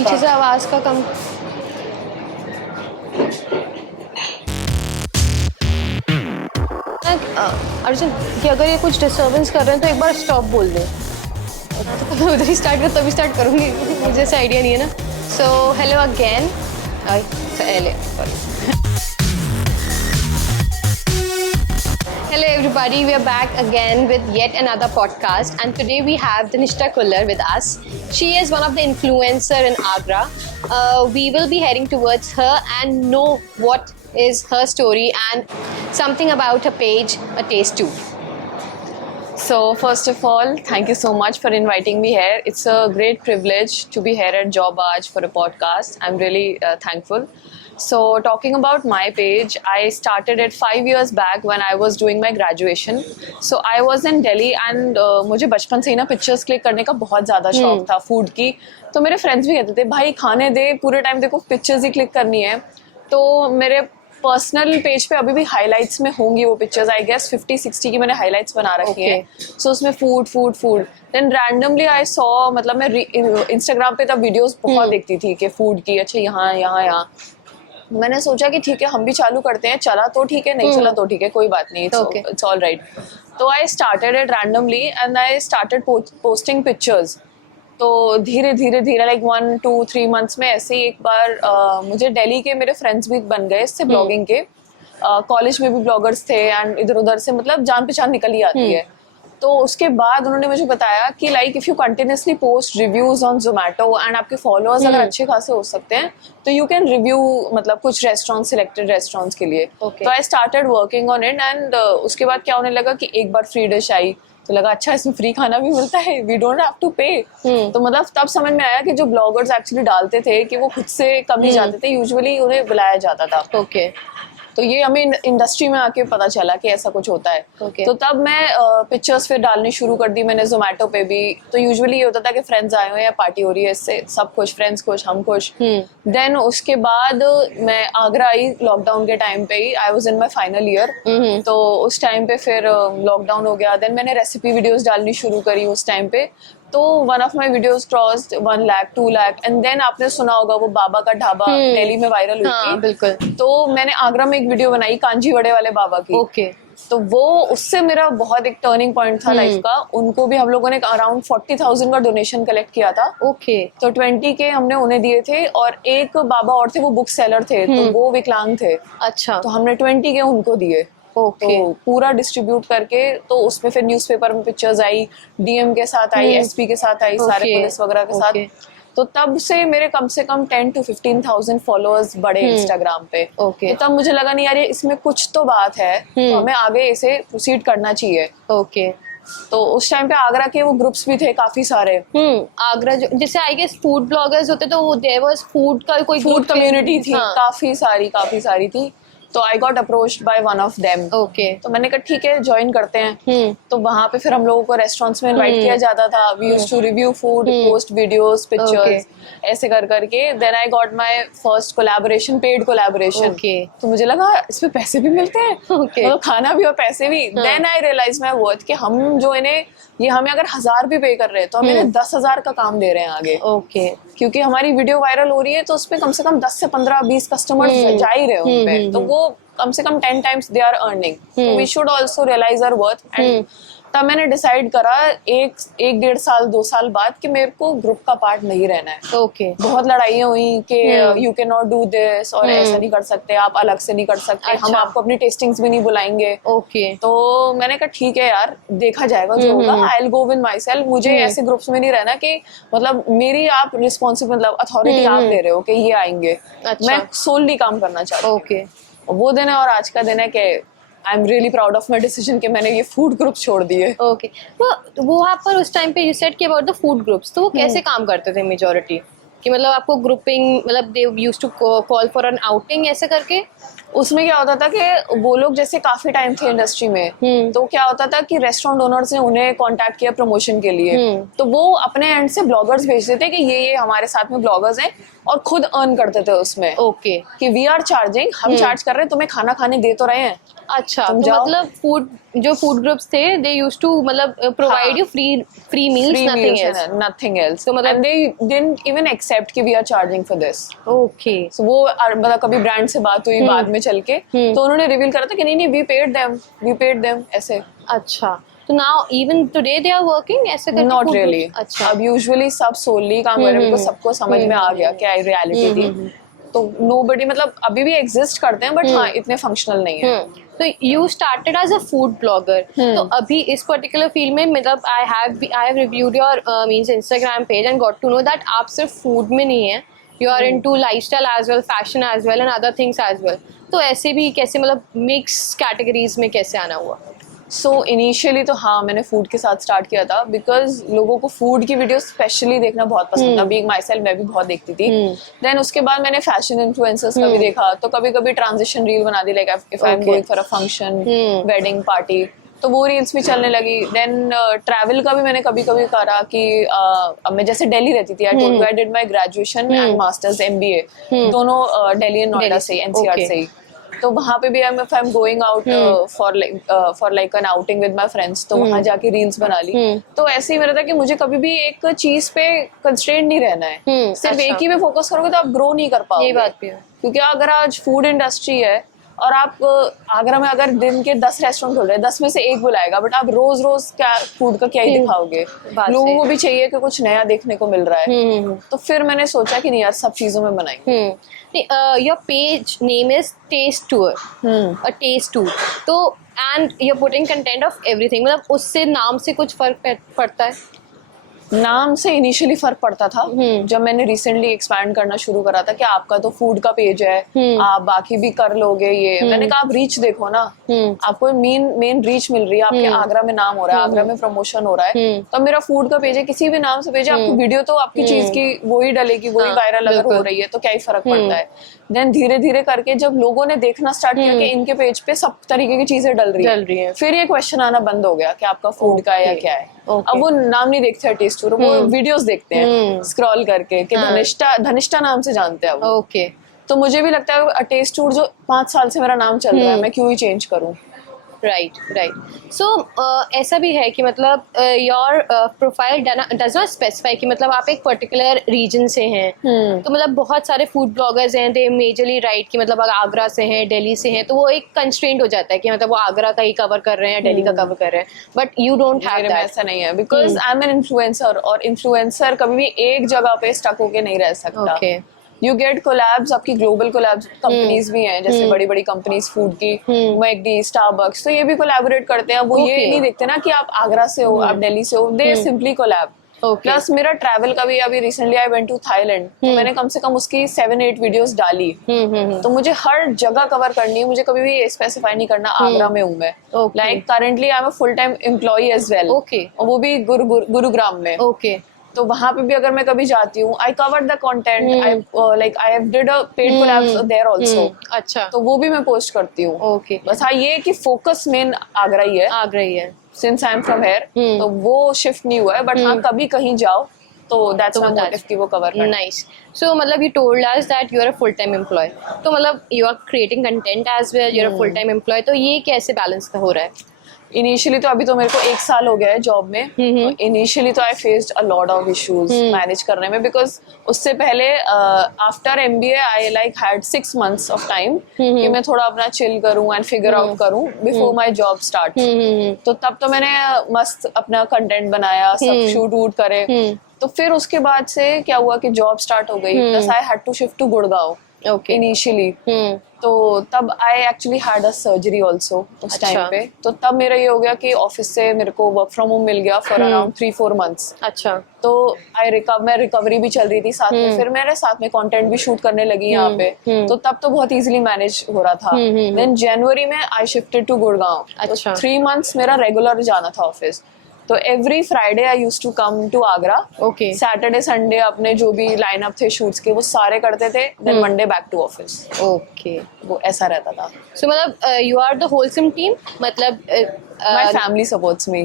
पीछे से आवाज का कम। अर्जुन कि अगर ये कुछ डिस्टर्बेंस कर रहे हैं तो एक बार स्टॉप बोल दे। तो उधर ही स्टार्ट कर, तभी स्टार्ट करूंगी, मुझे ऐसा आइडिया नहीं है ना। So hello again, Hello everybody, we are back again with yet another podcast, and today we have Dhanishta Kullar with us. She is one of the influencer in Agra. We will be heading towards her and know what is her story and something about her page, A Taste Too. So first of all, thank you so much for inviting me here. It's a great privilege to be here at JobAaj for a podcast. I'm really thankful. So talking about my page, I started it 5 years back when I was doing my graduation. So I was in Delhi and मुझे बचपन से ही ना pictures click करने का बहुत ज़्यादा शौक था फूड की. तो मेरे फ्रेंड्स भी कहते थे भाई खाने दे, पूरे टाइम देखो पिक्चर्स ही क्लिक करनी है. तो मेरे पर्सनल पेज पे अभी भी हाइलाइट्स में होंगी वो पिक्चर्स. आई गेस 50-60 की मैंने हाइलाइट्स बना रखी है. सो उसमें food then randomly I saw, मतलब मैं इंस्टाग्राम पे तब वीडियोस बहुत देखती थी कि फूड की, अच्छा यहाँ. मैंने सोचा कि ठीक है हम भी चालू करते हैं. चला तो ठीक है, नहीं चला तो ठीक है, कोई बात नहीं, इट्स ऑल राइट. तो I started it randomly and I started posting pictures. तो धीरे धीरे लाइक 1-2-3 मंथ्स में ऐसे ही एक बार मुझे दिल्ली के मेरे फ्रेंड्स भी बन गए इससे ब्लॉगिंग के. कॉलेज में भी ब्लॉगर्स थे एंड इधर उधर से मतलब जान पहचान निकल ही आती है. तो उसके बाद उन्होंने मुझे बताया कि like if you continuously post reviews on Zomato and आपके फॉलोअर्स अगर अच्छे खासे हो सकते हैं तो यू कैन रिव्यू मतलब कुछ रेस्टोरेंट, सिलेक्टेड रेस्टोरेंट्स के लिए. तो I started working on it and उसके बाद क्या होने लगा कि एक बार फ्री डिश आई तो लगा अच्छा इसमें फ्री खाना भी मिलता है, वी डोंट हैव टू पे. तो मतलब तब समझ में आया कि जो ब्लॉगर्स एक्चुअली डालते थे कि वो खुद से कम ही जाते थे, यूजुअली उन्हें बुलाया जाता था. तो ये हमें इंडस्ट्री में आके पता चला कि ऐसा कुछ होता है. तो तब मैं पिक्चर्स फिर डालनी शुरू कर दी मैंने जोमेटो पे भी. तो यूजुअली ये होता था कि फ्रेंड्स आए हुए हैं, पार्टी हो रही है, इससे सब खुश, फ्रेंड्स खुश, हम खुश. देन उसके बाद मैं आगरा आई लॉकडाउन के टाइम पे ही. I was in my final year. तो उस टाइम पे फिर लॉकडाउन हो गया. देन मैंने रेसिपी वीडियोस डालनी शुरू करी उस टाइम पे. तो one of my videos crossed 1 lakh 2 lakh and then आपने सुना होगा वो बाबा का ढाबा दिल्ली में वायरल हुई थी. बिल्कुल. तो मैंने आगरा में एक वीडियो बनाई कांजी वड़े वाले बाबा की. तो वो उससे मेरा बहुत एक टर्निंग पॉइंट था लाइफ का. उनको भी हम लोगों ने अराउंड 40,000 का डोनेशन कलेक्ट किया था. तो 20 के हमने उन्हें दिए थे और एक बाबा और थे वो बुक सेलर थे. तो वो विकलांग थे. अच्छा. तो हमने 20 के उनको दिए. तो पूरा डिस्ट्रीब्यूट करके तो उसमें फिर न्यूज़पेपर में पिक्चर्स आई, डीएम के साथ आई, एसपी के साथ आई, सारे पुलिस वगैरह के साथ. तो तब से मेरे कम से कम 10 to 15,000 फॉलोअर्स बढ़े इंस्टाग्राम पे. तो तब मुझे लगा नहीं यार ये इसमें कुछ तो बात है, तो हमें आगे इसे प्रोसीड करना चाहिए. तो उस टाइम पे आगरा के वो ग्रुप्स भी थे काफी सारे. आगरा जो जैसे आई गेस फूड ब्लॉगर्स होते तो वो देयर वाज फूड का कोई फूड कम्युनिटी थी. काफी सारी थी. तो I got approached by one of them. तो मैंने कहा ठीक है ज्वाइन करते हैं. तो वहां पे फिर हम लोगों को रेस्टोरेंट्स में इनवाइट किया जाता था. We used to review food, post videos, pictures, ऐसे करके. Then I got my first collaboration, paid collaboration. तो मुझे लगा इसमें पैसे भी मिलते हैं, तो खाना भी और पैसे भी. Then I realise my worth कि हम जो इन्हें ये हमें अगर 1000 भी पे कर रहे हैं तो हम इन्हें 10,000 का काम दे रहे हैं आगे. क्योंकि हमारी वीडियो वायरल हो रही है तो उसमें कम से कम 10 से 15-20 कस्टमर्स जा ही रहे हैं उन पे. तो वो कम से कम 10 times दे आर अर्निंग. तो we should also realise our worth. And तब मैंने डिसाइड करा 1-1.5 साल 2 साल बाद कि मेरे को ग्रुप का पार्ट नहीं रहना है. बहुत लड़ाइयाँ हुई कि you can not do this और ऐसा नहीं कर सकते, आप अलग से नहीं कर सकते. हम आपको अपनी टेस्टिंग्स भी नहीं बुलाएंगे. तो मैंने कहा ठीक है यार देखा जाएगा जो होगा. I will go with my self. मुझे ऐसे ग्रुप्स में नहीं रहना कि मतलब मेरी आप रिस्पॉन्सिबल मतलब अथॉरिटी आप दे रहे हो कि ये आएंगे. मैं सोलली काम करना चाहती हूँ. वो दिन है और आज का दिन है कि I am really proud of my decision कि मैंने ये फूड ग्रुप छोड़ दिए. तो वो आप पर उस टाइम पे यू सेड कि अबाउट द फूड ग्रुप्स, तो वो कैसे काम करते थे मेजॉरिटी? कि मतलब आपको ग्रुपिंग मतलब they used to call for an outing ऐसे करके? उसमें क्या होता था कि वो लोग जैसे काफी टाइम थे इंडस्ट्री में. तो क्या होता था कि रेस्टोरेंट ओनर्स ने उन्हें कांटेक्ट किया प्रमोशन के लिए. तो वो अपने एंड से ब्लॉगर्स भेजते थे कि ये हमारे साथ में ब्लॉगर्स हैं और खुद अर्न करते थे उसमें. कि वी आर चार्जिंग, हम चार्ज कर रहे हैं, तुम्हें खाना खाने दे तो रहे हैं. अच्छा. तो मतलब जो फूड ग्रुप्स थे दे यूज्ड टू मतलब provide you free meals, nothing else. तो मतलब दे डिडंट इवन एक्सेप्ट कि we are charging for this. Okay. So वो मतलब कभी ब्रांड से बात हुई बाद में चल के, तो उन्होंने रिवील करा था कि नहीं नहीं वी पेड देम ऐसे। अच्छा, तो now even today they are working ऐसे करके? Not really. अच्छा। अब यूजुअली सब सोली काम कर रहे हैं, बिकॉज सबको समझ में आ गया क्या रियलिटी थी। तो नोबडी मतलब अभी भी एग्जिस्ट करते हैं, बट हाँ इतने फंक्शनल नहीं है। तो you started as a food blogger, तो अभी इस पर्टिकुलर फील्ड में मतलब I have reviewed your means Instagram page and got to know that आप सिर्फ फूड में नहीं है, you are into lifestyle as well, fashion as well and other things as well. तो ऐसे भी कैसे मतलब मिक्स कैटेगरीज में कैसे आना हुआ? सो इनिशियली तो हाँ मैंने फूड के साथ स्टार्ट किया था, बिकॉज लोगों को फूड की वीडियो स्पेशली देखना बहुत पसंद था। बीइंग माई सेल्फ मैं भी बहुत देखती थी। देन उसके बाद मैंने फैशन इन्फ्लुएंसर्स का भी देखा, तो कभी कभी ट्रांजिशन रील बना दी, like if I am going for a function, wedding party, तो वो रील्स भी चलने लगी। देन ट्रैवल का भी मैंने कभी कभी करा कि अब मैं जैसे दिल्ली रहती थी, I did my graduation and masters MBA दोनों दिल्ली एंड नोएडा से, NCR से ही। तो वहाँ पे भी आई am going out for like an outing with my friends, तो वहाँ जाके रील्स बना ली। तो ऐसे ही मेरा था कि मुझे कभी भी एक चीज पे कंस्ट्रेंट नहीं रहना है, सिर्फ एक ही पे फोकस करोगे तो आप ग्रो नहीं कर पाओगे। ये बात भी है, क्योंकि अगर आज फूड इंडस्ट्री है और आप आगरा में अगर दिन के 10 रेस्टोरेंट खोल रहे हैं, 10 में से एक बुलाएगा, बट आप रोज रोज क्या फूड का क्या ही दिखाओगे? लोगों को भी चाहिए कि कुछ नया देखने को मिल रहा है। तो फिर मैंने सोचा कि नहीं यार सब चीजों में बनाएंगे। Your page name is taste tour, a test tour, तो and you are putting content of everything, मतलब उससे नाम से कुछ फर्क पड़ता है? नाम से इनिशियली फर्क पड़ता था, जब मैंने रिसेंटली एक्सपैंड करना शुरू करा था कि आपका तो फूड का पेज है, आप बाकी भी कर लोगे ये। मैंने कहा आप रीच देखो ना, आपको मेन रीच मिल रही है, आपके आगरा में नाम हो रहा है, आगरा में प्रमोशन हो रहा है, तो मेरा फूड का पेज है, किसी भी नाम से पेज है, आपको वीडियो तो आपकी चीज की वही डलेगी, वही वायरल अगर हो रही है तो क्या ही फर्क पड़ता है। देन धीरे धीरे करके जब लोगों ने देखना स्टार्ट किया कि इनके पेज पे सब तरीके की चीजें डल रही है, फिर ये क्वेश्चन आना बंद हो गया कि आपका फूड का है या क्या है। अब वो नाम नहीं देखते हैं टेस्ट टूर, वो वीडियोस देखते हैं स्क्रॉल करके कि धनिष्ठा नाम से जानते हैं वो। ओके। तो मुझे भी लगता है टेस्ट टूर जो 5 साल से मेरा नाम चल रहा है, मैं क्यों ही चेंज करूं। राइट। सो ऐसा भी है कि मतलब your profile does not specify कि मतलब आप एक पर्टिकुलर रीजन से हैं। तो मतलब बहुत सारे फूड ब्लॉगर्स हैं, दे मेजरली राइट कि मतलब अगर आगरा से हैं, दिल्ली से हैं, तो वो एक कंस्ट्रेंट हो जाता है कि मतलब वो आगरा का ही कवर कर रहे हैं, दिल्ली का कवर कर रहे हैं, but you don't have that. ऐसा नहीं है, because I am an influencer, और इन्फ्लुएंसर कभी भी एक जगह पे स्टक होके नहीं रह सकता। यू गेट कोलैब्स, आपकी ग्लोबल कोलैब्स कंपनीज भी हैं, जैसे बड़ी बड़ी कंपनीज फूड की, मैकडी, स्टारबक्स, तो ये भी कोलैबोरेट करते हैं। वो ये नहीं देखते ना कि आप आगरा से हो, आप दिल्ली से हो, दे सिंपली कोलैब। प्लस मेरा ट्रैवल का भी, अभी recently I went to Thailand, तो मैंने कम से कम उसकी 7-8 वीडियोस डाली। तो मुझे हर जगह कवर करनी है, मुझे कभी भी स्पेसिफाई नहीं करना आगरा में हूँ मैं। Like currently I am a full time employee as well, और वो भी गुरुग्राम में। तो वहां पे भी अगर मैं कभी जाती हूँ, I cover the content, I have did a paid collabs there also. अच्छा, तो वो भी मैं पोस्ट करती हूँ। बस हाँ ये कि फोकस मेन आगरा ही है, since I am from here, तो वो शिफ्ट नहीं हुआ है। बट हाँ कभी कहीं जाओ तो दैट्स माय मोटिव कि वो कवर करना। नाइस। सो मतलब you told us that you are a full time employee, तो मतलब you are creating content as well, you are a full time employee, तो ये कैसे बैलेंस हो रहा है? इनिशियली तो अभी तो मेरे को 1 साल हो गया है जॉब में। तो इनिशियली तो I faced a lot of issues manage करने में, बिकॉज उससे पहले after MBA I like had 6 months of time कि मैं थोड़ा अपना चिल करूं एंड फिगर आउट करूं बिफोर माय जॉब स्टार्ट। तो तब तो मैंने मस्त अपना कंटेंट बनाया, सब शूट वूट करे। तो फिर उसके बाद से क्या हुआ कि जॉब स्टार्ट हो गई, plus I had to shift to Gurgaon initially. तो तब I actually had a surgery also उस टाइम पे। तो तब मेरा ये हो गया कि ऑफिस से मेरे को वर्क फ्रॉम होम मिल गया फॉर अराउंड 3-4 months। अच्छा, तो मैं रिकवरी भी चल रही थी साथ में, फिर मेरे साथ में कंटेंट भी शूट करने लगी यहाँ पे। तो तब तो बहुत इजीली मैनेज हो रहा था। देन जनवरी में आई शिफ्टेड टू गुड़गांव। अच्छा, 3 months मेरा रेगुलर जाना था ऑफिस। तो every Friday I used to come to Agra. Saturday Sunday अपने जो भी लाइन अप थे शूट्स के वो सारे करते थे, then Monday back to office. वो ऐसा रहता था। सो मतलब you are the wholesome team, मतलब my family supports me.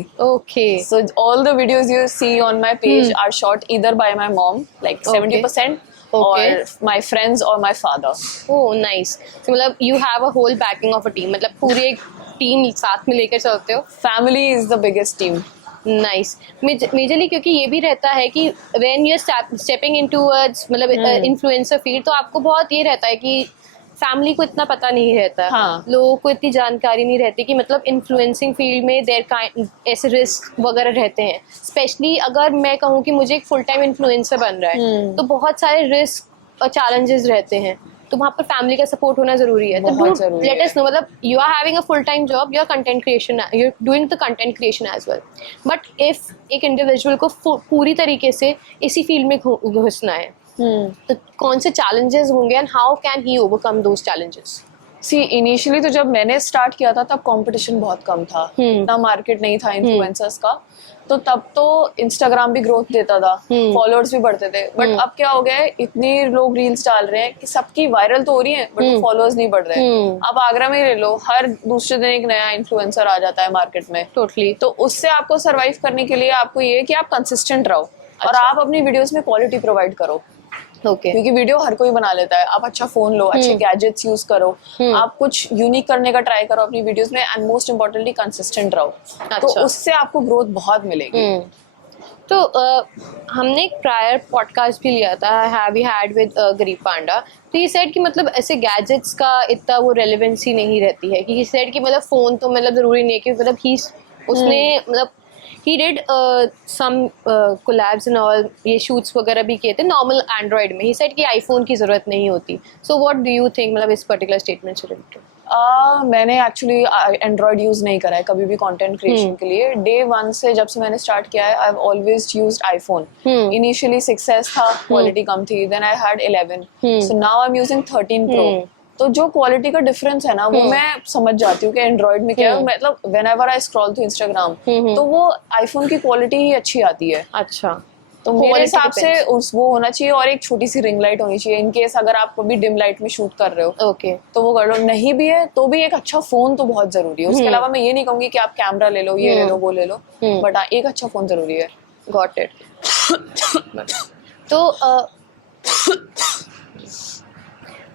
So all the videos you see on my page are shot either by my mom, like 70%, or my friends or my father. Oh nice. So मतलब you have a whole backing of a team, मतलब पूरी एक team साथ में लेकर चलते हो? Family is the biggest team. Nice majorly क्योंकि ये भी रहता है कि व्हेन यू आर स्टेपिंग इनटूवर्ड्स मतलब इन्फ्लुएंसर फील्ड, तो आपको बहुत ये रहता है कि फैमिली को इतना पता नहीं रहता, हाँ. लोगों को इतनी जानकारी नहीं रहती कि मतलब इन्फ्लुएंसिंग फील्ड में देयर ऐसे रिस्क वगैरह रहते हैं। स्पेशली अगर मैं कहूँ कि मुझे एक फुल टाइम इन्फ्लुएंसर बन रहा है तो बहुत सारे रिस्क और चैलेंजेस रहते हैं, तो वहाँ पर फैमिली का सपोर्ट होना जरूरी है। तो लेट अस नो, मतलब you are having a full time job, you are content creation, you are doing the content creation as well, but if एक इंडिविजुअल को पूरी तरीके से इसी फील्ड में घुसना है तो कौन से चैलेंजेस होंगे and how can he overcome those challenges? See initially तो जब मैंने स्टार्ट किया था तब कंपटीशन बहुत कम था, ना मार्केट नहीं था इन्फ्लुएंसर्स का, तो तब तो इंस्टाग्राम भी ग्रोथ देता था, फॉलोअर्स भी बढ़ते थे। बट अब क्या हो गया है, इतने लोग रील्स डाल रहे हैं कि सबकी वायरल तो हो रही है बट फॉलोअर्स नहीं बढ़ रहे हैं। अब आगरा में ही ले लो, हर दूसरे दिन एक नया इन्फ्लुएंसर आ जाता है मार्केट में। टोटली। तो उससे आपको सर्वाइव करने के लिए आपको ये है कि आप कंसिस्टेंट रहो और आप अपनी वीडियोस में क्वालिटी प्रोवाइड करो। क्योंकि वीडियो हर कोई बना लेता है। आप अच्छा फोन लो, अच्छे गैजेट्स यूज करो, आप कुछ यूनिक करने का ट्राई करो अपनी वीडियोस में, एंड मोस्ट इम्पोर्टेंटली कंसिस्टेंट रहो। तो उससे आपको ग्रोथ बहुत मिलेगी। तो हमने एक प्रायर पॉडकास्ट भी लिया था, हैव यू हैड विद गरीब पांडा, तो ये सेड कि मतलब ऐसे गैजेट्स का इतना वो रेलेवेंसी नहीं रहती है, कि ये सेड कि मतलब फोन तो मतलब जरूरी नहीं है कि मतलब ही उसने मतलब he did some collabs and all, ये shoots वगैरह भी किए थे नॉर्मल एंड्रॉइड में। he said कि आईफोन की ज़रूरत नहीं होती। so what do you think, मतलब इस पर्टिकुलर स्टेटमेंट से रिलेटेड? मैंने एक्चुअली एंड्रॉइड यूज नहीं करा है कभी भी कंटेंट क्रिएशन के लिए। डे वन से जब से मैंने स्टार्ट किया है I have always used iPhone. Initially 6s था, क्वालिटी कम थी, then I had 11, so now I am using 13 pro. तो जो क्वालिटी का डिफरेंस है ना वो मैं समझ जाती हूँ कि एंड्रॉइड में क्या है। मतलब whenever I scroll through Instagram तो वो आईफोन की क्वालिटी ही अच्छी आती है। अच्छा, तो मेरे हिसाब से वो होना चाहिए, और एक छोटी सी रिंग लाइट होनी चाहिए इन केस अगर आप कभी डिम लाइट में शूट कर रहे हो। ओके, तो वो कर लो, नहीं भी है तो भी एक अच्छा फोन तो बहुत जरूरी है। उसके अलावा मैं ये नहीं कहूंगी कि आप कैमरा ले लो, ये ले लो, वो ले लो, बट एक अच्छा फोन जरूरी है। Got it. तो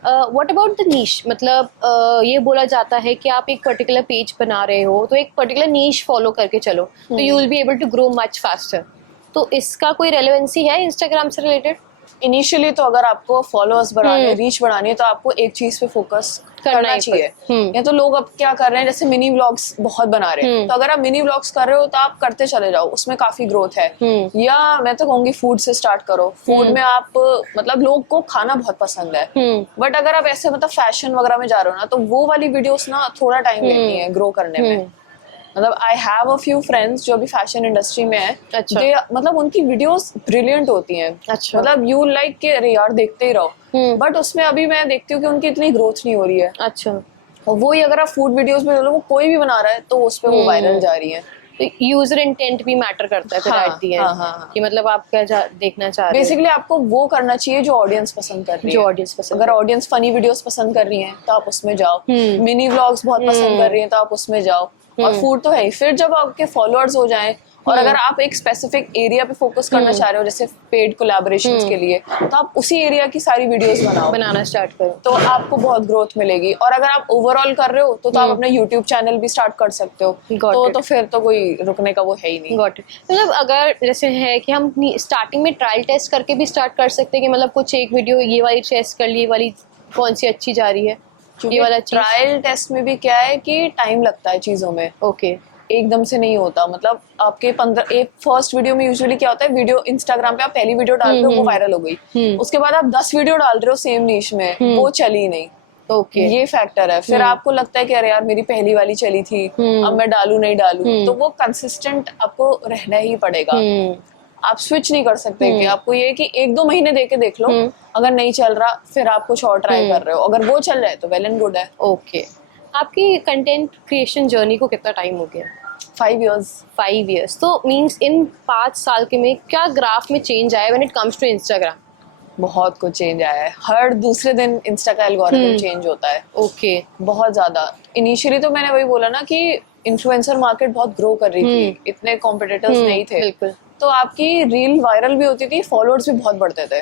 व्हाट अबाउट द नीश, मतलब ये बोला जाता है कि आप एक पर्टिकुलर पेज बना रहे हो तो एक पर्टिकुलर नीश फॉलो करके चलो तो you will be able to grow much faster. तो इसका कोई रेलेवेंसी है इंस्टाग्राम से रिलेटेड? इनिशियली तो अगर आपको फॉलोअर्स बढ़ाने, रीच बढ़ानी है, तो आपको एक चीज पे फोकस करना चाहिए। या तो लोग अब क्या कर रहे हैं, जैसे मिनी व्लॉग्स बहुत बना रहे हैं, तो अगर आप मिनी व्लॉग्स कर रहे हो तो आप करते चले जाओ, उसमें काफी ग्रोथ है। या मैं तो कहूंगी फूड से स्टार्ट करो। फूड में आप मतलब लोग को खाना बहुत पसंद है, बट अगर आप ऐसे मतलब फैशन वगैरह में जा रहे हो ना, तो वो वाली वीडियोस ना थोड़ा टाइम लेती हैं ग्रो करने में। मतलब I have a few friends जो अभी फैशन इंडस्ट्री में है। अच्छा। मतलब उनकी वीडियोस ब्रिलियंट होती हैं। अच्छा। मतलब यू लाइक के अरे यार देखते ही रहो, बट उसमें अभी मैं देखती हूँ कि उनकी इतनी ग्रोथ नहीं हो रही है। अच्छा। और वही अगर आप फूड वीडियोस में वो कोई भी बना रहा है तो उस पे वो वायरल जा रही है। तो यूजर इंटेंट भी मैटर करता है फिर एट द एंड, कि मतलब आप क्या देखना चाह रहे हो। बेसिकली आपको वो करना चाहिए जो ऑडियंस पसंद कर रही है। जो ऑडियंस पसंद, अगर ऑडियंस फनी वीडियोस पसंद कर रही है तो आप उसमें जाओ। मिनी व्लॉग्स बहुत पसंद कर रही है तो आप उसमें जाओ। और फूड तो है ही। फिर जब आपके फॉलोअर्स हो जाएं और अगर आप एक स्पेसिफिक एरिया पे फोकस करना चाह रहे हो, जैसे पेड कोलैबोरेशंस के लिए, तो आप उसी एरिया की सारी वीडियोस बनाना स्टार्ट करो, तो आपको बहुत ग्रोथ मिलेगी। और अगर आप ओवरऑल कर रहे हो तो आप अपना यूट्यूब चैनल भी स्टार्ट कर सकते हो। तो फिर तो कोई रुकने का वो है ही नहीं। Got it. मतलब अगर जैसे है कि हम स्टार्टिंग में ट्रायल टेस्ट करके भी स्टार्ट कर सकते हैं कि मतलब कुछ एक वीडियो ये वाली टेस्ट कर ली, ये वाली कौन सी अच्छी जा रही है, ये वाला चीज। ट्रायल टेस्ट में भी क्या है कि टाइम लगता है चीजों में। ओके, एकदम से नहीं होता। मतलब आपके 15 एक फर्स्ट वीडियो में यूजुअली क्या होता है, वीडियो इंस्टाग्राम पे आप पहली वीडियो डाल रहे हो वो वायरल हो गई, उसके बाद आप 10 वीडियो डाल रहे हो सेम नीश में, वो चली नहीं। ओके, ये फैक्टर है। फिर आपको लगता है कि अरे यार मेरी पहली वाली चली थी, अब मैं डालू नहीं डालू, तो वो कंसिस्टेंट आपको रहना ही पड़ेगा। आप स्विच नहीं कर सकते कि आपको ये कि 1-2 महीने देके देख लो, अगर नहीं चल रहा फिर आप कुछ और ट्राई कर रहे हो, अगर वो चल रहा है तो वेल एंड गुड है। ओके। आपकी कंटेंट क्रिएशन जर्नी को कितना टाइम हो गया? 5 years। 5 years। तो मीन्स इन 5 साल के में क्या ग्राफ में चेंज आया when it comes to Instagram? बहुत कुछ चेंज आया है। हर दूसरे दिन इंस्टा का एल्गोरिथम चेंज होता है। ओके, बहुत ज्यादा। इनिशियली तो मैंने वही बोला ना कि इन्फ्लुएंसर मार्केट बहुत ग्रो कर रही थी, इतने कॉम्पिटिटर्स नहीं थे। बिल्कुल। तो आपकी रील वायरल भी होती थी, फॉलोअर्स भी बहुत बढ़ते थे,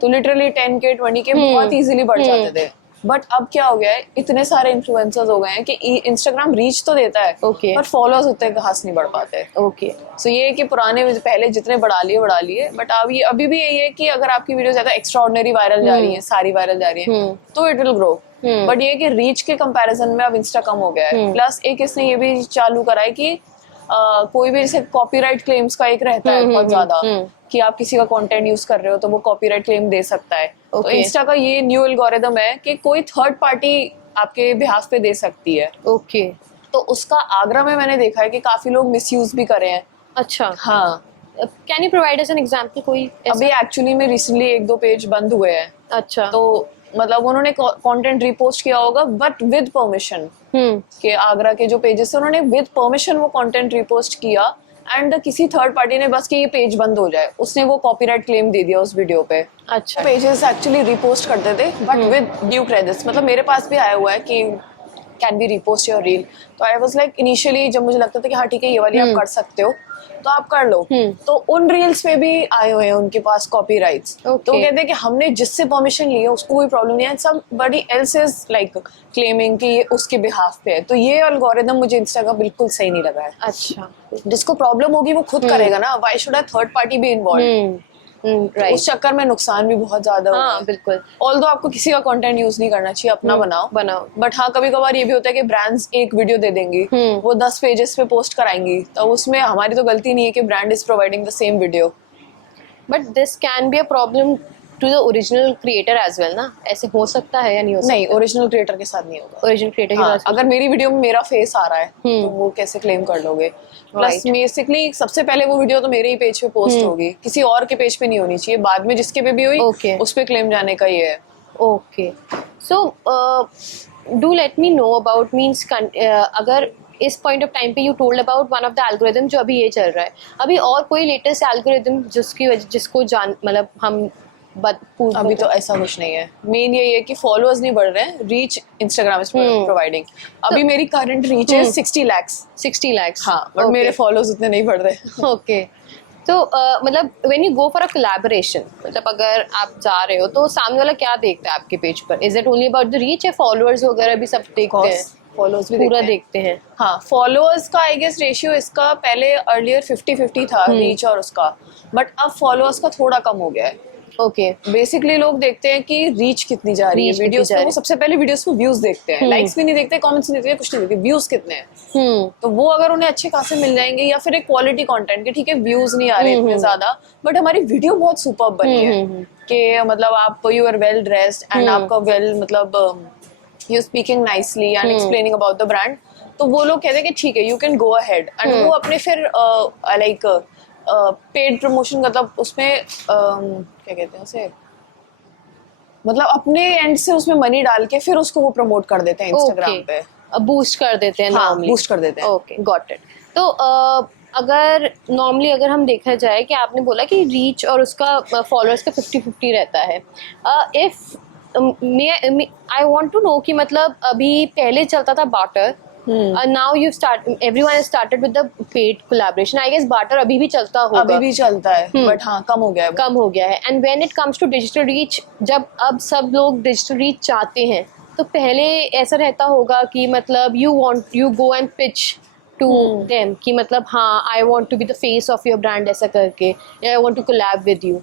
तो लिटरली 10K 20K बहुत इजीली बढ़ जाते थे। बट अब क्या हो गया है, इतने सारे इन्फ्लुएंसर्स हो गए हैं कि इंस्टाग्राम रीच तो देता है, Okay. पर फॉलोअर्स उतने खास नहीं बढ़ पाते। ओके। सो ये है कि पुराने पहले जितने बढ़ा लिए, बट अभी भी यही है कि अगर आपकी वीडियो ज्यादा एक्स्ट्रा ऑर्डिनरी वायरल जा रही है, सारी वायरल जा रही है, तो इट विल ग्रो। बट ये है कि रीच के कंपैरिजन में अब इंस्टा कम हो गया है। प्लस एक इसने ये भी चालू करा है कि कोई भी जैसे कॉपीराइट क्लेम्स का एक रहता है बहुत ज्यादा, कि आप किसी का कंटेंट यूज कर रहे हो तो वो कॉपीराइट क्लेम दे सकता है। तो इंस्टा का ये न्यू एल्गोरिदम है कि कोई थर्ड पार्टी आपके बिहाफ पे दे सकती है। ओके। तो उसका आगरा में मैंने देखा है कि काफी लोग मिसयूज भी करे हैं। अच्छा। हाँ, can you provide us an example कोई ऐसा? अभी एक्चुअली में रिसेंटली 1-2 पेज बंद हुए हैं। अच्छा। तो मतलब उन्होंने कंटेंट रिपोस्ट किया होगा बट विद परमिशन, के आगरा के जो पेजेस थे उन्होंने विद परमिशन वो कंटेंट रिपोस्ट किया, एंड किसी थर्ड पार्टी ने बस कि ये पेज बंद हो जाए, उसने वो कॉपीराइट क्लेम दे दिया उस वीडियो पे। अच्छा। पेजेस एक्चुअली रिपोस्ट करते थे बट विद ड्यू क्रेडिट्स। मतलब मेरे पास भी आया हुआ है कि can be repost your reel, तो आई वाज लाइक इनिशियली जब मुझे लगता था कि हाँ ठीक है ये वाली आप कर सकते हो तो आप कर लो, तो उन रील्स पे भी आए हुए हैं उनके पास कॉपीराइट्स। तो वो कहते हैं कि हमने जिससे परमिशन ली है उसको कोई प्रॉब्लम नहीं है, somebody else is like claiming कि ये उसके बिहाफ पे है। तो ये एल्गोरिदम मुझे इंस्टा का बिल्कुल सही नहीं लगा है। अच्छा। जिसको प्रॉब्लम होगी वो खुद करेगा ना, why should a third party be involve? Right. उस चक्कर में नुकसान भी बहुत ज्यादा हुआ हाँ है। बिल्कुल। ऑल्दो आपको किसी का कंटेंट यूज नहीं करना चाहिए, अपना बनाओ। बट हाँ, कभी कभार ये भी होता है कि ब्रांड्स एक वीडियो दे देंगी, वो 10 पेजेस पे पोस्ट कराएंगी, तो उसमें हमारी तो गलती नहीं है कि brand is providing the same video. But this can be a problem to the original creator as well ना, ऐसे हो सकता है या नहीं हो सकता? नहीं, ओरिजिनल क्रिएटर के साथ नहीं होगा। ओरिजिनल क्रिएटर के हाँ, साथ अगर मेरी वीडियो में मेरा फेस आ रहा है तो वो कैसे क्लेम कर लोगे? प्लस बेसिकली सबसे पहले वो वीडियो तो मेरे ही पेज पे पोस्ट होगी, किसी और के पेज पे नहीं होनी चाहिए। बाद में जिसके पे भी हुई उस पे क्लेम जाने का ये है। Okay. So do let me know about means अगर इस पॉइंट ऑफ टाइम पे you told about one of the algorithm जो अभी ये चल रहा है, अभी और कोई लेटेस्ट एल्गोरिदम जिसको जान मतलब हम अभी तो ऐसा कुछ नहीं है। मेन यही है कि फॉलोअर्स नहीं बढ़ रहे हैं, रीच इंस्टाग्राम इज प्रोवाइडिंग। अभी मेरी करंट रीच है 60 lakhs। हाँ, बट मेरे फॉलोअर्स उतने नहीं बढ़ रहे। ओके। तो मतलब when you go for a collaboration, मतलब अगर आप जा रहे हो तो सामने वाला क्या देखता है आपके पेज पर? Is it only about the reach या फॉलोअर्स वगैरह भी सब देखते हैं? फॉलोअर्स भी पूरा देखते हैं। हाँ, फॉलोअर्स का आई गेस रेशियो इसका पहले अर्लियर 50-50 था, रीच और उसका, बट अब फॉलोअर्स का थोड़ा कम हो गया है। ओके। बेसिकली लोग देखते हैं कि रीच कितनी जा रही है वीडियोस पे, वो सबसे पहले वीडियोस पे व्यूज देखते हैं, लाइक्स भी नहीं देखते, कमेंट्स नहीं देखते, कुछ नहीं देखते, व्यूज कितने हैं। तो वो अगर उन्हें अच्छे खासे मिल जाएंगे, या फिर एक क्वालिटी कंटेंट के, ठीक है व्यूज नहीं आ रहे इतने ज्यादा बट हमारी वीडियो बहुत सुपर्ब बनी है कि मतलब आप you are well dressed and आपका वेल मतलब you speaking nicely and explaining about the brand, तो वो लोग कहते हैं कि ठीक है you can go ahead, and वो अपने फिर लाइक पेड प्रमोशन, मतलब उसमें क्या कहते हैं उसे, मतलब अपने एंड से उसमें मनी डाल के फिर उसको वो प्रमोट कर देते हैं इंस्टाग्राम पे, बूस्ट कर देते हैं। हाँ, बूस्ट कर देते हैं। Okay, got it. तो अगर नॉर्मली अगर हम देखा जाए कि आपने बोला कि रीच और उसका फॉलोअर्स का 50-50 रहता है, if I want to know कि मतलब अभी पहले चलता था barter, now you everyone has started with the paid collaboration. I guess barter अभी भी चलता होगा। अभी भी चलता है बट हाँ कम हो गया है। कम हो गया है। And when it comes to digital reach, जब अब सब लोग डिजिटल रीच चाहते हैं, तो पहले ऐसा रहता होगा कि मतलब you go and pitch to them कि मतलब हाँ I want to be the face of your brand, ऐसा करके, I want to collab with you,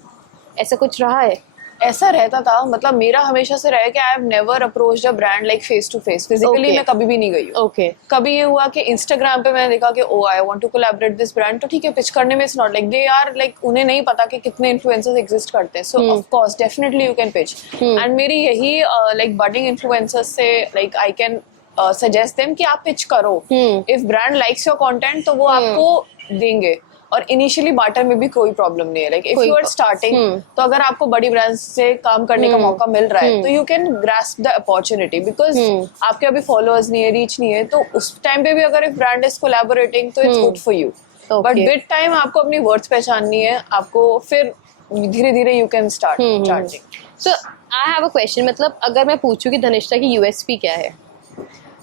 ऐसा कुछ रहा है? ऐसा रहता था, मतलब मेरा हमेशा से रहा है कि I have never approached a brand like face to face, physically मैं कभी भी नहीं गई हूँ। कभी ये हुआ कि इंस्टाग्राम पे मैंने देखा कि oh I want to collaborate this brand, तो ठीक है पिच करने में it's not like they are like, उन्हें नहीं पता कि कितने इन्फ्लुएंसर्स एग्जिस्ट करते हैं, so of course definitely you can pitch. And मेरी यही लाइक बडिंग इन्फ्लुएंसर्स से like I can suggest them कि आप पिच करो, if brand likes your content तो वो आपको देंगे, और इनिशियली बार्टर में भी कोई प्रॉब्लम नहीं है। Like if you are starting, तो अगर आपको बड़ी ब्रांड्स से काम करने का मौका मिल रहा है तो you can grasp the opportunity, because आपके अभी फॉलोअर्स नहीं है, रीच नहीं है, तो उस टाइम पे भी अगर एक ब्रांड इज कोलैबोरेटिंग तो it's good for you. But with time आपको अपनी वर्थ पहचाननी है, आपको फिर धीरे धीरे you can start charging. So I have a question, मतलब अगर मैं पूछूं कि धनिष्ठा की यूएसपी क्या है,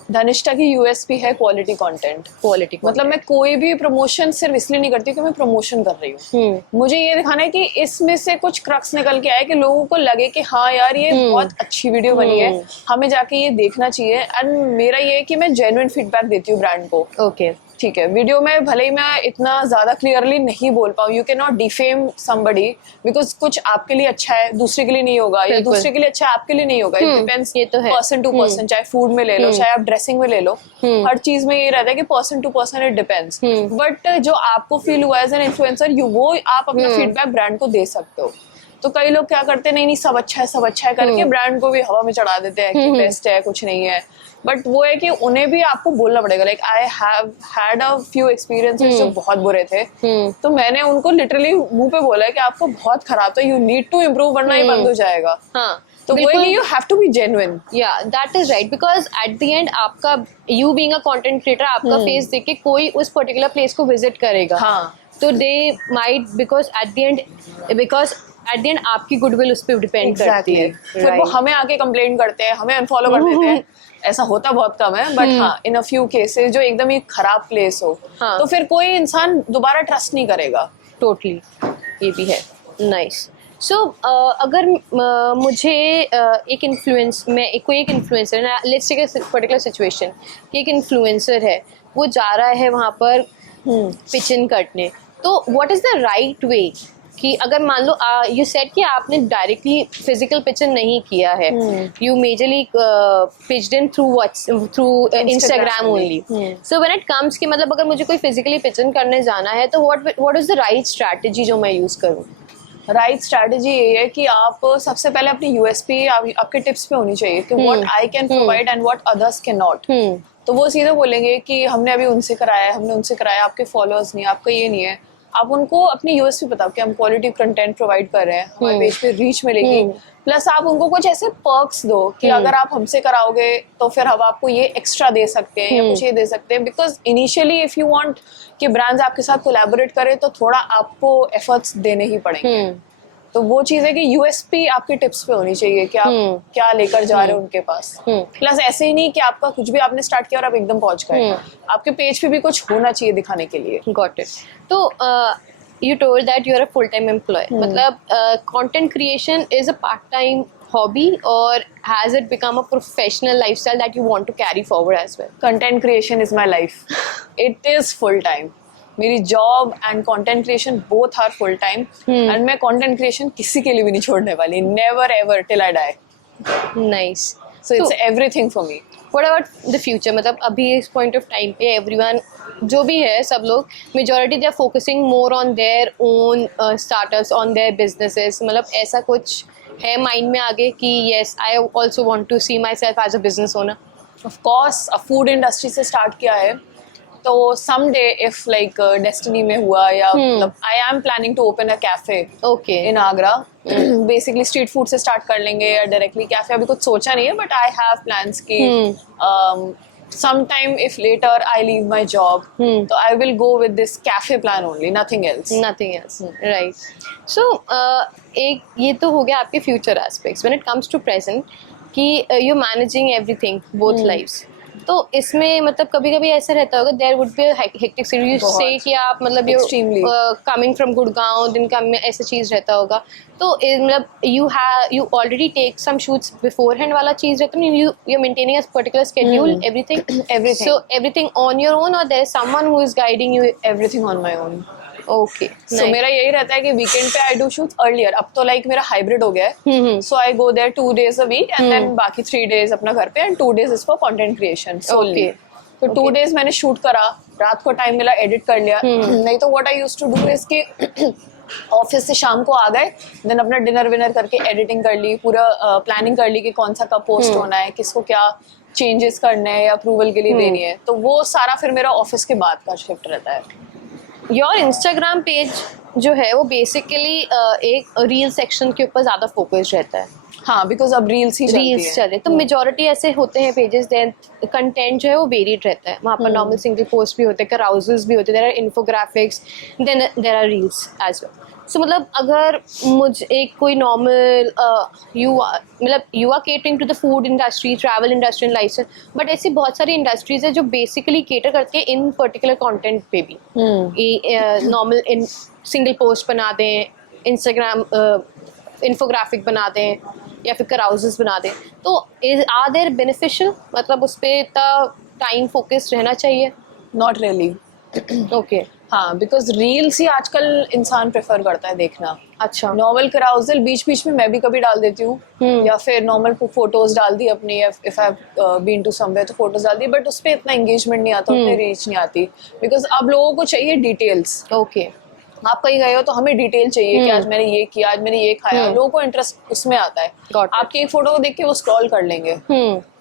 धनिष्ठा की यूएसपी है क्वालिटी कंटेंट। क्वालिटी मतलब मैं कोई भी प्रमोशन सिर्फ इसलिए नहीं करती कि मैं प्रमोशन कर रही हूँ, मुझे ये दिखाना है कि इसमें से कुछ क्रक्स निकल के आए कि लोगों को लगे कि हाँ यार ये बहुत अच्छी वीडियो बनी है, हमें जाके ये देखना चाहिए। एंड मेरा ये है कि मैं जेन्युइन फीडबैक देती हूँ ब्रांड को। ओके ठीक है, वीडियो में भले ही मैं इतना ज्यादा क्लियरली नहीं बोल पाऊँ, you can not defame somebody because कुछ आपके लिए अच्छा है दूसरे के लिए नहीं होगा, या दूसरे के लिए अच्छा है आपके लिए नहीं होगा। It depends person to person, चाहे फूड में ले लो चाहे आप ड्रेसिंग में ले लो, हर चीज में ये रहता है कि person to person it depends. But जो आपको फील हुआ एज एन इन्फ्लुएंसर वो आप अपना फीडबैक ब्रांड को दे सकते हो। तो कई लोग क्या करते नहीं सब अच्छा है करके ब्रांड को भी हवा में चढ़ा देते हैं कि बेस्ट है कुछ नहीं है। बट वो है कि उन्हें भी आपको बोलना पड़ेगा। Like I have had a few experiences जो बहुत बुरे थे, तो मैंने उनको लिटरली मुंह पे बोला है कि आपको बहुत खराब था, यू नीड टू इम्प्रूव, वरना ही बंद हो जाएगा। हाँ, तो वो है कि you have to be genuine. या that is right, because at the end आपका you being a content creator आपका फेस देख के कोई उस पर्टिकुलर प्लेस को विजिट करेगा। हाँ, तो they might because at the and आपकी गुडविल उस पर डिपेंड करती है। फिर वो हमें आके कंप्लेंट करते हैं, हमें अनफॉलो कर देते हैं। ऐसा होता बहुत कम है, बट हाँ इन अ फ्यू केसेस जो एकदम ही खराब प्लेस हो, तो फिर कोई इंसान दोबारा ट्रस्ट नहीं करेगा। टोटली ये भी है। नाइस। सो अगर मुझे एक influencer, let's take a particular situation कि एक इन्फ्लुएंसर है, वो जा रहा है वहाँ पर पिच इन करने, तो what is the right way कि अगर मान लो यू सेड कि आपने डायरेक्टली फिजिकल पिच इन नहीं किया है, you majorly pitched in through Instagram only. So when it comes कि मतलब अगर मुझे कोई फिजिकली पिच इन करने जाना है तो what is the right strategy जो मैं यूज करूँ? राइट स्ट्रैटेजी ये है कि आप सबसे पहले अपनी यूएसपी आपके टिप्स पे होनी चाहिए कि what I can provide and what others can not. तो वो सीधे बोलेंगे कि हमने अभी उनसे कराया, आपके फॉलोअर्स नहीं, आपका ये नहीं है। आप उनको अपनी यूएसपी बताओ कि हम क्वालिटी कंटेंट प्रोवाइड कर रहे हैं, हमारे पेज पे रीच मिलेगी। प्लस आप उनको कुछ ऐसे पर्क्स दो कि अगर आप हमसे कराओगे तो फिर हम आपको ये एक्स्ट्रा दे सकते हैं या कुछ ये दे सकते हैं। Because initially if you want कि ब्रांड्स आपके साथ कोलैबोरेट करें तो थोड़ा आपको एफर्ट्स देने ही पड़ेंगे। तो वो चीज है कि यूएसपी आपके टिप्स पे होनी चाहिए कि आप क्या लेकर जा रहे हो उनके पास। प्लस ऐसे ही नहीं कि आपका कुछ भी आपने स्टार्ट किया और आप एकदम पहुंच गए, आपके पेज पे भी कुछ होना चाहिए दिखाने के लिए। Got it. तो you told that you're a full-time employee. मतलब content creation is a part-time hobby or has it become a professional lifestyle that you want to carry forward as well? Content creation is my life. It is full-time. मेरी job and content creation both are full time, and मैं content creation किसी के लिए भी नहीं छोड़ने वाली, never ever till I die. Nice. So it's everything for me. What about the future? मतलब अभी इस पॉइंट ऑफ टाइम पे एवरीवन जो भी है, सब लोग majority they are focusing more on their own startups, on their businesses. मतलब ऐसा कुछ है माइंड में आगे कि yes I also want to see myself as a business owner? Of course, food industry से स्टार्ट किया है, तो someday if like destiny में हुआ या मतलब I am planning to open a cafe in Agra. Basically street food से start कर लेंगे या directly cafe, अभी कुछ सोचा नहीं है, but I have plans कि sometime if later I leave my job, so I will go with this cafe plan only, nothing else. Right. So एक ये तो हो गया आपके future aspects. When it comes to present कि you're managing everything, both lives. तो इसमें मतलब कभी कभी ऐसा रहता होगा there would be a hectic schedule से कि आप मतलब कमिंग फ्रॉम गुड़गांव दिन का में ऐसा चीज़ रहता होगा, तो मतलब you already take some shoots beforehand वाला चीज़ रहता है, you are maintaining a particular schedule, everything so everything on your own और there is someone who is guiding you? Everything on my own. Okay, so मेरा यही रहता है कि वीकेंड पे आई डू शूट्स अर्लियर। अब तो लाइक मेरा हाइब्रिड हो गया है, so I go there 2 days a week and then बाकी 3 days अपना घर पे and 2 days is for content creation solely. तो 2 days मैंने शूट करा, रात को टाइम मिला एडिट कर लिया। नहीं तो what I used to do is कि ऑफिस से शाम को आ गए, देन अपना डिनर विनर करके एडिटिंग कर ली, पूरा प्लानिंग कर ली कि कौन सा कब पोस्ट होना है, किसको क्या चेंजेस करने हैं या अप्रूवल के लिए देनी है। तो वो सारा फिर मेरा ऑफिस के बाद का शिफ्ट रहता है। योर इंस्टाग्राम पेज जो है वो बेसिकली एक रील सेक्शन के ऊपर ज़्यादा फोकस रहता है। हाँ, बिकॉज अब रील्स चले, तो मेजोरिटी ऐसे होते हैं पेजेस, देन कंटेंट जो है वो वेरिड रहता है। वहाँ पर नॉर्मल सिंगल पोस्ट भी होते हैं, कराउजल्स भी होते हैं, there are infographics, then there are reels as well. So मतलब अगर मुझे एक कोई normal you are catering to the food industry, travel industry and licence, but ऐसी बहुत सारी इंडस्ट्रीज है जो बेसिकली केटर करती है इन पर्टिकुलर कंटेंट पे भी, नॉर्मल इन सिंगल पोस्ट बना दें, इंस्टाग्राम इन्फोग्राफिक बना दें या फिर कराउजेस बना दें, तो आर देयर बेनिफिशियल, मतलब उस पर इतना टाइम फोकस रहना चाहिए? Not really. ओके। हाँ, बिकॉज रील्स ही आजकल इंसान प्रेफर करता है देखना। अच्छा। नॉर्मल कराउजल बीच बीच में मैं भी कभी डाल देती हूँ, या फिर नॉर्मल फोटोज डाल दी अपनी, if I been to somewhere तो फोटोज डाल दी, बट उस पर इतना एंगेजमेंट नहीं आता, उतनी रीच नहीं आती, बिकॉज अब लोगों को चाहिए डिटेल्स। ओके। आप कहीं गए हो तो हमें डिटेल चाहिए कि आज मैंने ये किया, आज मैंने ये खाया, लोगों को इंटरेस्ट उसमें आता है। Got it. आपकी एक फोटो को देख के वो स्क्रॉल कर लेंगे,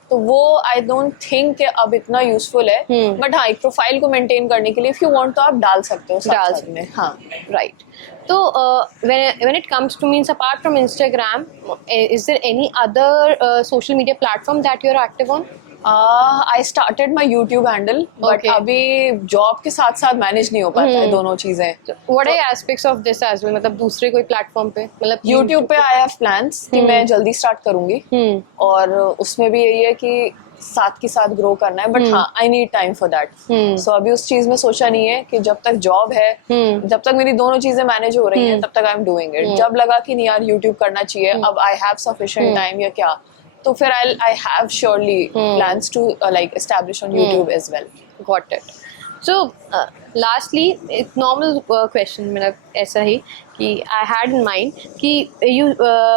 तो वो आई डोंट थिंक अब इतना यूजफुल है। बट हाँ, एक प्रोफाइल को मेंटेन करने के लिए इफ यू वांट तो आप डाल सकते हो डाल साथ में। हाँ, राइट। तो when it comes to, means apart from Instagram, is there any other social media platform that you're active on? I started my YouTube handle, but Okay. अभी जॉब के साथ साथ मैनेज नहीं हो पाता है दोनों चीजें। What are aspects of this as well? मतलब दूसरे कोई प्लेटफॉर्म पे, मतलब यूट्यूब पे आई हैव प्लान्स कि मैं जल्दी स्टार्ट करूंगी, और उसमें भी यही है कि साथ के साथ ग्रो करना है, बट हाँ, I need time for that. So अभी उस चीज में सोचा नहीं है कि जब तक जॉब है, जब तक मेरी दोनों चीजें मैनेज हो रही हैं, तब तक आई एम डूइंग इट। जब लगा कि नहीं यार यूट्यूब करना चाहिए, अब आई हैव सफिशिएंट टाइम या क्या, तो फिर I have surely plans to like establish on YouTube as well. Got it. So, lastly, एक normal question, मतलब ऐसा ही कि I had in mind कि you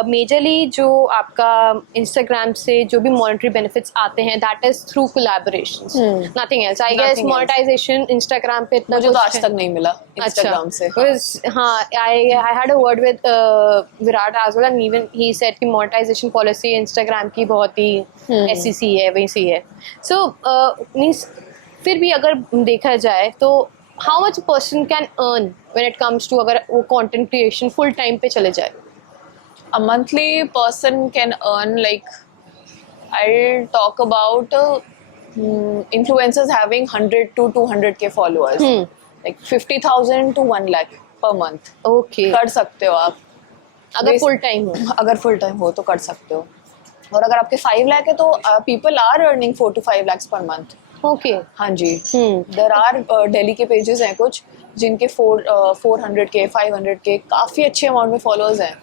majorly जो आपका Instagram से जो भी monetary benefits आते हैं, that is through collaborations, nothing else. I guess Nothing else. monetization Instagram पे इतना मुझे तो कुछ आज तक नहीं मिला Instagram से। Because हाँ, I had a word with Virat as well, and even he said कि monetization policy Instagram की बहुत ही ऐसी सी है, वैसी है। So means फिर भी अगर देखा जाए तो how much a person can earn when it comes to अगर वो content creation full time पे चले जाए? A monthly person can earn, like, I'll talk about influencers having 100 to 200k followers, like 50,000 to 1 lakh per month। Okay. कर सकते हो आप, अगर full time हो। अगर फुल टाइम हो तो कर सकते हो। और अगर आपके 5 लाख है तो people are earning 4 to 5 lakhs per month। Okay. हाँ जी, देर आर दिल्ली के पेजेस हैं कुछ जिनके 400k 500k काफी अच्छे अमाउंट में फॉलोअर्स हैं,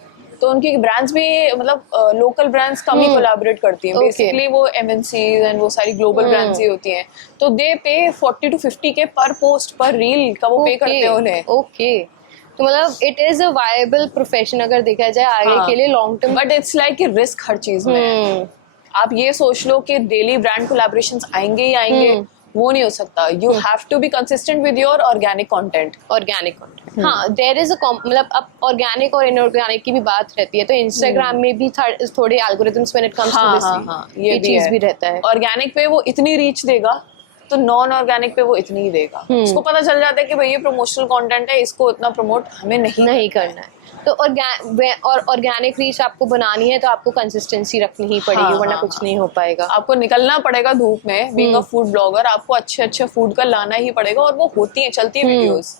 तो उनकी ब्रांड्स भी, मतलब लोकल ब्रांड्स कम ही कोलैबोरेट करती हैं। Okay. बेसिकली वो MNCs एंड वो सारी ग्लोबल ब्रांड्स ही होती हैं, तो दे पे 40 to 50k पर पोस्ट पर रील का वो पे करते हैं उन्हें। ओके, तो मतलब it is a viable profession अगर देखा जाए आगे के लिए long term. But it's like risk हर चीज में। आप ये सोच लो कि डेली ब्रांड कोलैबोरेशंस आएंगे ही आएंगे, वो नहीं हो सकता। You have to be consistent with your organic content. Organic content, हाँ, देयर इज अ मतलब अब ऑर्गेनिक और इनऑर्गेनिक की भी बात रहती है, तो इंस्टाग्राम में भी थोड़े algorithms when it comes to this, ये चीज भी रहता है। ऑर्गेनिक पे वो इतनी रीच देगा तो नॉन ऑर्गेनिक पे वो इतनी ही देगा। उसको पता चल जाता है कि भाई ये प्रमोशनल कंटेंट है, इसको इतना प्रमोट हमें नहीं करना है। तो ऑर्गेनिक रीच आपको बनानी है तो आपको कंसिस्टेंसी रखनी ही पड़ेगी, वरना कुछ नहीं हो पाएगा। आपको निकलना पड़ेगा धूप में, बीइंग अ फूड ब्लॉगर, आपको अच्छे फूड का लाना ही पड़ेगा, और वो होती है, चलती है वीडियोस।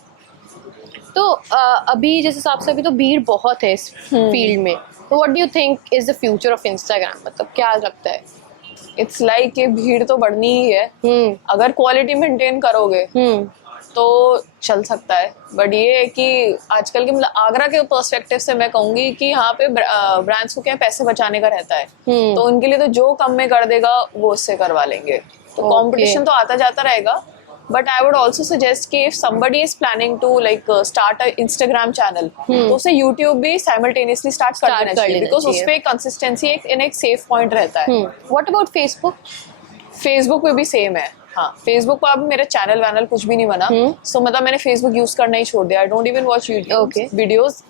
तो अभी जिस हिसाब से अभी तो भीड़ बहुत है इस फील्ड में, तो what do you think is the future of Instagram? मतलब क्या लगता है? इट्स लाइक ये भीड़ तो बढ़नी ही है, अगर क्वालिटी मेंटेन करोगे तो चल सकता है। बट ये है कि आजकल के, मतलब आगरा के पर्सपेक्टिव से मैं कहूंगी कि यहाँ पे ब्रांड्स को क्या पैसे बचाने का रहता है, तो उनके लिए तो जो कम में कर देगा वो उससे करवा लेंगे। तो कंपटीशन तो आता जाता रहेगा, but I would also suggest कि if somebody is planning to like start a Instagram channel, तो उसे यूट्यूब भी साइमल्टेनियसली स्टार्ट कर देना चाहिए, बिकॉज उस पे कंसिस्टेंसी एक सेफ पॉइंट रहता है। What about Facebook? फेसबुक पे भी सेम है। हाँ, फेसबुक पर अभी मेरा चैनल वैनल कुछ भी नहीं बना, सो मतलब मैंने फेसबुक यूज करना ही छोड़ दिया। I don't even watch videos,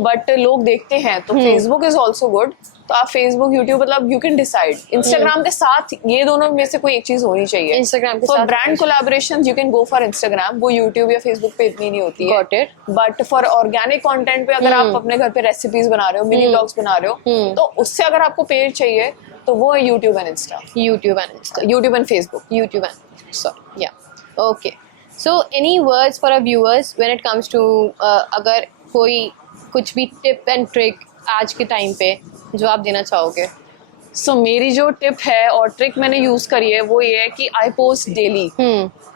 but लोग देखते हैं, तो फेसबुक इज ऑल्सो गुड। तो आप फेसबुक, यूट्यूब, मतलब यू कैन डिसाइड। इंस्टाग्राम के साथ ये दोनों में से कोई एक चीज होनी चाहिए। इंस्टाग्राम के फॉर साथ brand collaboration you can go for Instagram, वो यूट्यूब या फेसबुक पे इतनी नहीं होती है। Got it. But for organic content पे, अगर आप अपने घर पे रेसिपीज बना रहे हो, मिनी ब्लॉग्स बना रहे हो, तो उससे अगर आपको पेज चाहिए तो वो है YouTube and Insta. YouTube and Facebook. YouTube and so yeah, okay. So any words for our viewers when it comes to अगर कोई कुछ भी टिप एंड ट्रिक आज के टाइम पे जो आप देना चाहोगे? सो मेरी जो टिप है और ट्रिक मैंने यूज करी है वो ये है कि आई पोस्ट डेली।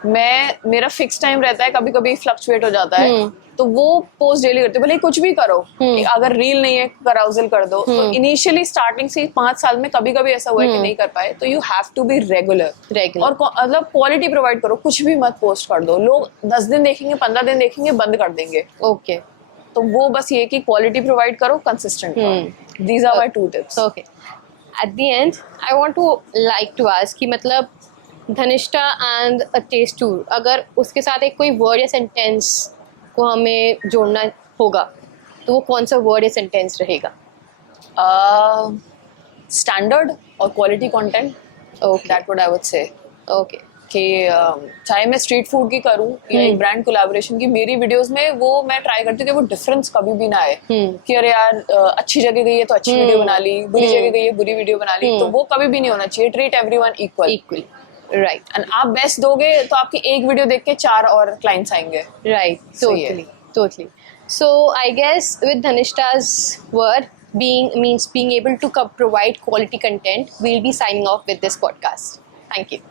मेरा फिक्स टाइम रहता है, कभी कभी फ्लक्चुएट हो जाता है, तो वो पोस्ट डेली करते हो, भले कुछ भी करो। अगर रील नहीं है, कराउजल कर दो। तो इनिशियली स्टार्टिंग से 5 साल में कभी कभी ऐसा हुआ है कि नहीं कर पाए, तो you have to be regular और मतलब क्वालिटी प्रोवाइड करो। कुछ भी मत पोस्ट कर दो, लोग 10 दिन देखेंगे, 15 दिन देखेंगे, बंद कर देंगे। ओके, तो वो बस ये कि क्वालिटी प्रोवाइड करो, कंसिस्टेंट करो। These are my 2 tips. Okay, at the end I want to like to ask कि मतलब Dhanishtha and a test tour, अगर उसके साथ एक कोई वर्ड या सेंटेंस को हमें जोड़ना होगा तो वो कौन सा वर्ड या सेंटेंस रहेगा? स्टैंडर्ड और quality content, that what I would say. Okay, कि चाहे मैं स्ट्रीट फूड की करूं या एक ब्रांड कोलैबोरेशन की, मेरी वीडियोस में वो मैं ट्राई करती हूँ कि वो डिफरेंस कभी भी ना आए कि अरे यार अच्छी जगह गई है तो अच्छी वीडियो बना ली, बुरी जगह गई है बुरी वीडियो बना ली। तो वो कभी भी नहीं होना चाहिए। Treat everyone equal. Right, and आप बेस्ट दोगे तो आपकी एक वीडियो देख के 4 और क्लाइंट्स आएंगे। Right, totally. So I guess with Dhanishta's word being able to provide quality content, we'll be signing off with this podcast. Thank you.